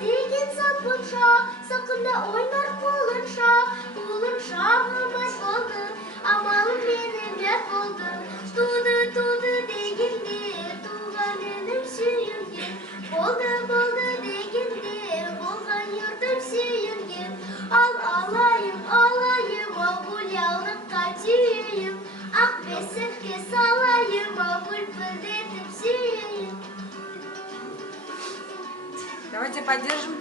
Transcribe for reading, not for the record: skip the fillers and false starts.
деген сапынша, сақында ойнар қолынша ғымас болды, амалым менің мәт болды. Туды дегенде, туған інім сүйінген, болды дегенде, болған йұртым сүйінген. Алайым, гулялыққа түйейім, ақ бесікке салайым, бүлпілдетіп сүйейім. Давайте поддержим.